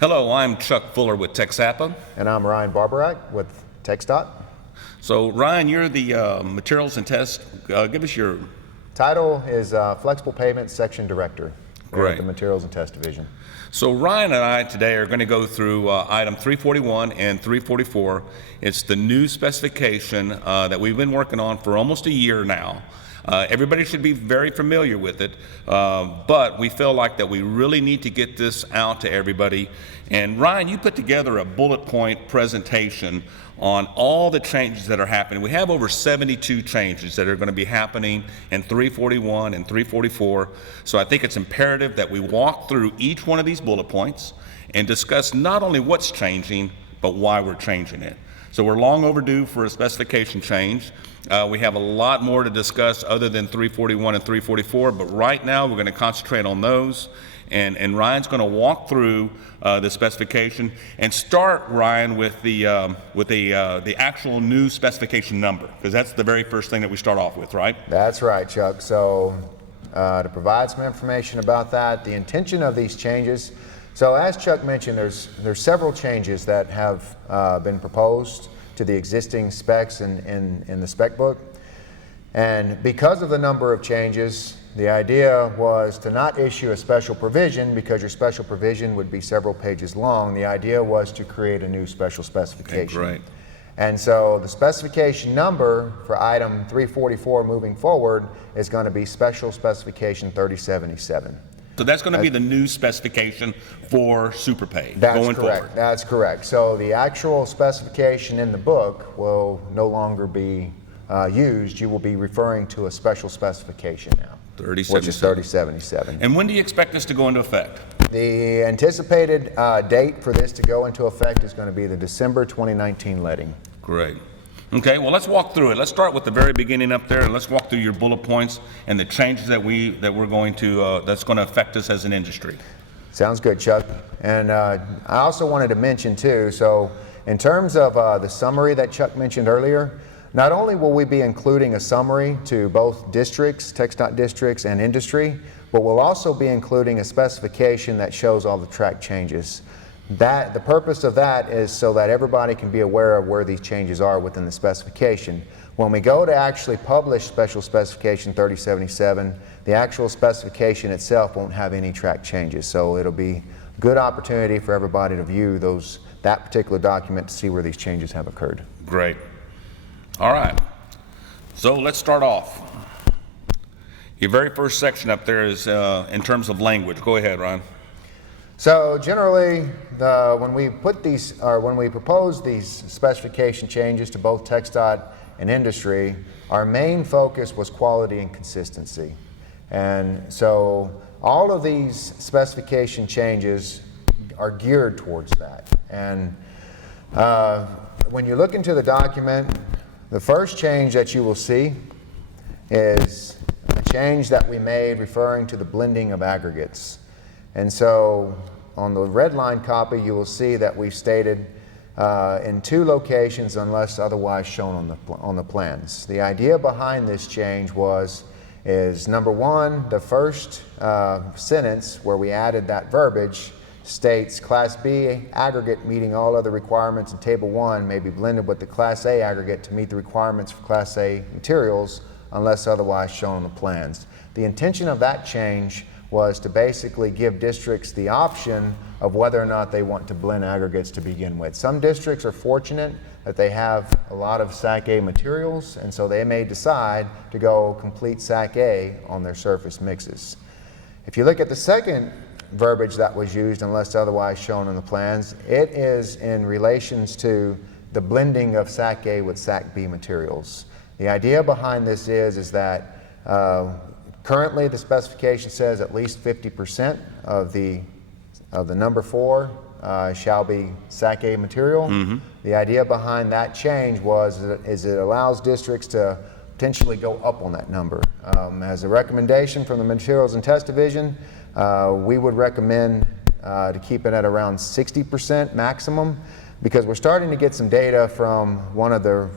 Hello, I'm Chuck Fuller with TXAPA. And I'm Ryan Barborak with TxDOT. So Ryan, you're the materials and test. Give us your... Title is Flexible Pavement Section Director. Great. At the Materials and Test Division. So Ryan and I today are going to go through item 341 and 344. It's the new specification that we've been working on for almost a year now. Everybody should be very familiar with it, but we feel like that we really need to get this out to everybody. And Ryan, you put together a bullet point presentation on all the changes that are happening. We have over 72 changes that are going to be happening in 341 and 344. So I think it's imperative that we walk through each one of these bullet points and discuss not only what's changing, but why we're changing it. So we're long overdue for a specification change. We have a lot more to discuss other than 341 and 344, but right now we're going to concentrate on those. And Ryan's going to walk through the specification and start, Ryan, with the actual new specification number, because that's the very first thing that we start off with, right? That's right, Chuck. So to provide some information about that, the intention of these changes. So as Chuck mentioned, there's several changes that have been proposed to the existing specs in the spec book. And because of the number of changes, the idea was to not issue a special provision, because your special provision would be several pages long. The idea was to create a new special specification. Okay, great. And so the specification number for item 344 moving forward is going to be Special Specification 3077. So that's going to be the new specification for SuperPay going forward. Correct. That's correct. So the actual specification in the book will no longer be used. You will be referring to a special specification now, which is 3077. And when do you expect this to go into effect? The anticipated date for this to go into effect is going to be the December 2019 letting. Great. Okay, well, let's walk through it. Let's start with the very beginning up there, and let's walk through your bullet points and the changes that we're going to that's going to affect us as an industry. Sounds good, Chuck. And I also wanted to mention too, so in terms of the summary that Chuck mentioned earlier, not only will we be including a summary to both districts, TxDOT districts and industry, but we'll also be including a specification that shows all the track changes. The purpose of that is so that everybody can be aware of where these changes are within the specification. When we go to actually publish Special Specification 3077, the actual specification itself won't have any track changes. So it'll be a good opportunity for everybody to view that particular document to see where these changes have occurred. Great. All right. So let's start off. Your very first section up there is in terms of language. Go ahead, Ryan. So generally, when we propose these specification changes to both TxDOT and industry, our main focus was quality and consistency. And so all of these specification changes are geared towards that. And when you look into the document, the first change that you will see is a change that we made referring to the blending of aggregates. And so on the red line copy, you will see that we've stated in 2 locations unless otherwise shown on the plans. The idea behind this change is number 1, the first sentence where we added that verbiage states Class B aggregate meeting all other requirements in Table 1 may be blended with the Class A aggregate to meet the requirements for Class A materials unless otherwise shown on the plans. The intention of that change was to basically give districts the option of whether or not they want to blend aggregates to begin with. Some districts are fortunate that they have a lot of SAC A materials, and so they may decide to go complete SAC A on their surface mixes. If you look at the second verbiage that was used, unless otherwise shown in the plans, it is in relations to the blending of SAC A with SAC B materials. The idea behind this is that currently, the specification says at least 50% of the number 4 shall be SAC A material. Mm-hmm. The idea behind that change is it allows districts to potentially go up on that number. As a recommendation from the Materials and Test Division, we would recommend to keep it at around 60% maximum, because we're starting to get some data from one of the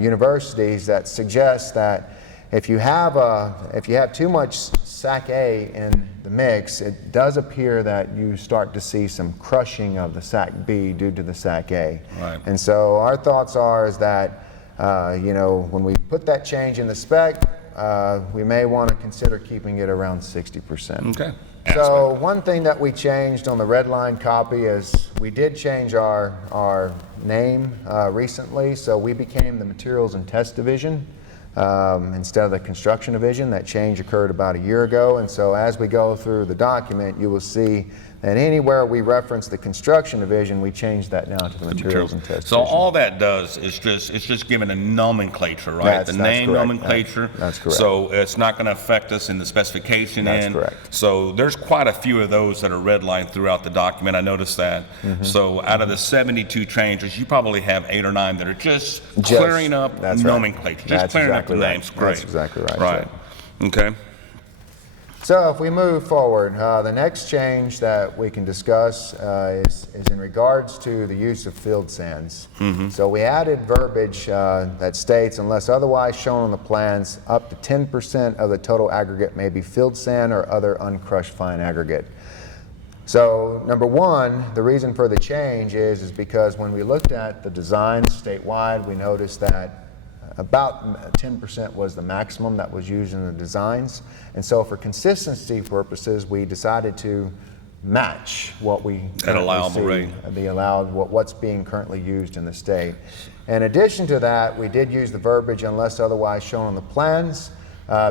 universities that suggests that if you have too much SAC A in the mix, it does appear that you start to see some crushing of the SAC B due to the SAC A. Right. And so our thoughts is that when we put that change in the spec, we may want to consider keeping it around 60%. Okay. So one thing that we changed on the red line copy is we did change our name recently. So we became the Materials and Test Division instead of the Construction Division. That change occurred about a year ago. And so as we go through the document, you will see that anywhere we reference the Construction Division, we change that now to the Materials and Test So Division. all that does is just giving a nomenclature, right? That's name correct. nomenclature. That's correct. So it's not going to affect us in the specification That's end. correct. So there's quite a few of those that are redlined throughout the document. I noticed that. So out of the 72 changes, you probably have 8 or 9 that are just clearing up that's right. nomenclature, just That's clearing exactly up the right. names. Great. That's exactly right. Right. Okay. So if we move forward, the next change that we can discuss is in regards to the use of field sands. So we added verbiage that states, unless otherwise shown on the plans, up to 10% of the total aggregate may be field sand or other uncrushed fine aggregate. So number one, the reason for the change is because when we looked at the designs statewide, we noticed that about 10% was the maximum that was used in the designs. And so for consistency purposes, we decided to match what we allowable rate. What's being currently used in the state. In addition to that, we did use the verbiage unless otherwise shown on the plans,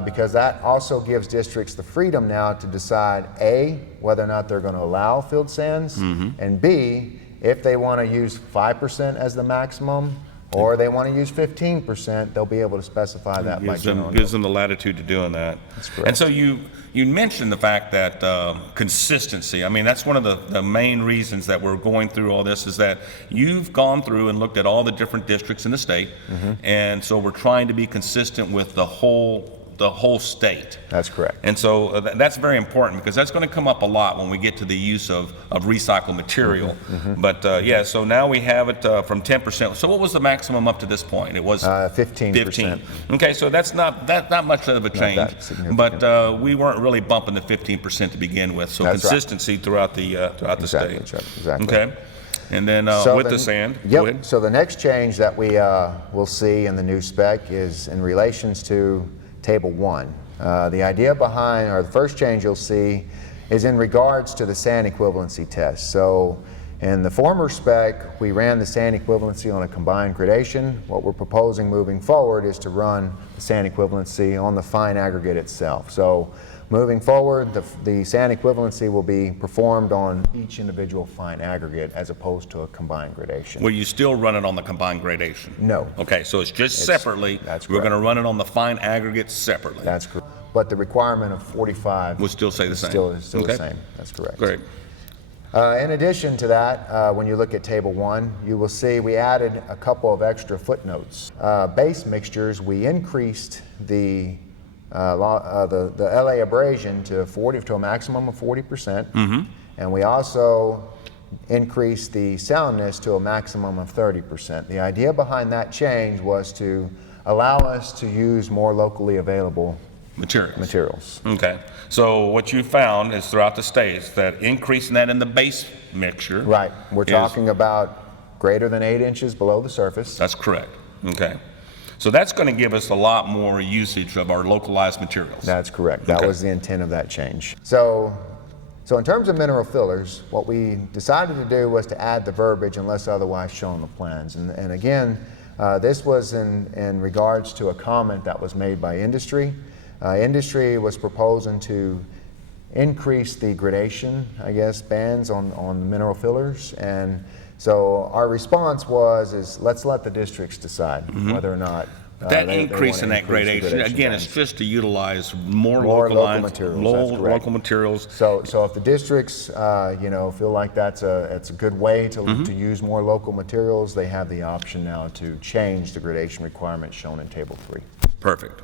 because that also gives districts the freedom now to decide A, whether or not they're going to allow field sands, and B, if they want to use 5% as the maximum, or they want to use 15%, they'll be able to specify that by general. Gives them the latitude to doing that. That's correct. And so you mentioned the fact that consistency, I mean, that's one of the main reasons that we're going through all this, is that you've gone through and looked at all the different districts in the state, and so we're trying to be consistent with the whole state. That's correct. And so that's very important, because that's going to come up a lot when we get to the use of recycled material. But yeah, so now we have it from 10%. So what was the maximum up to this point? It was 15%. 15. Okay, so that's not much of a change. that significant. But we weren't really bumping the 15% to begin with. So That's right. consistency throughout the Exactly, state. exactly. Okay. And then with the sand, go ahead. So the next change that we will see in the new spec is in relations to Table 1. The idea behind, or the first change you'll see, is in regards to the sand equivalency test. So in the former spec, we ran the sand equivalency on a combined gradation. What we're proposing moving forward is to run the sand equivalency on the fine aggregate itself. So moving forward, the sand equivalency will be performed on each individual fine aggregate as opposed to a combined gradation. Will you still run it on the combined gradation? No. Okay, so it's just separately. That's We're going correct. to run it on the fine aggregate separately. That's correct. But the requirement of 45 Will still say the same. Still Okay. the same. That's correct. Great. In addition to that, when you look at Table 1, you will see we added a couple of extra footnotes. Base mixtures, we increased the LA abrasion to a maximum of 40%, and we also increased the soundness to a maximum of 30%. The idea behind that change was to allow us to use more locally available materials. Okay. So what you found is throughout the states that increasing that in the base mixture. Right. We're talking about greater than 8 inches below the surface. That's correct. Okay. So that's going to give us a lot more usage of our localized materials. That's correct. That was the intent of that change. So in terms of mineral fillers, what we decided to do was to add the verbiage unless otherwise shown on the plans. And again, this was in regards to a comment that was made by industry. Industry was proposing to increase the gradation, bands on mineral fillers. And so our response is let's let the districts decide whether or not that they increase in wanna that increase the gradation, again, bands. it's just to utilize more local localized, materials. That's correct. local materials. So if the districts, feel like it's a good way to use more local materials, they have the option now to change the gradation requirements shown in Table 3. Perfect.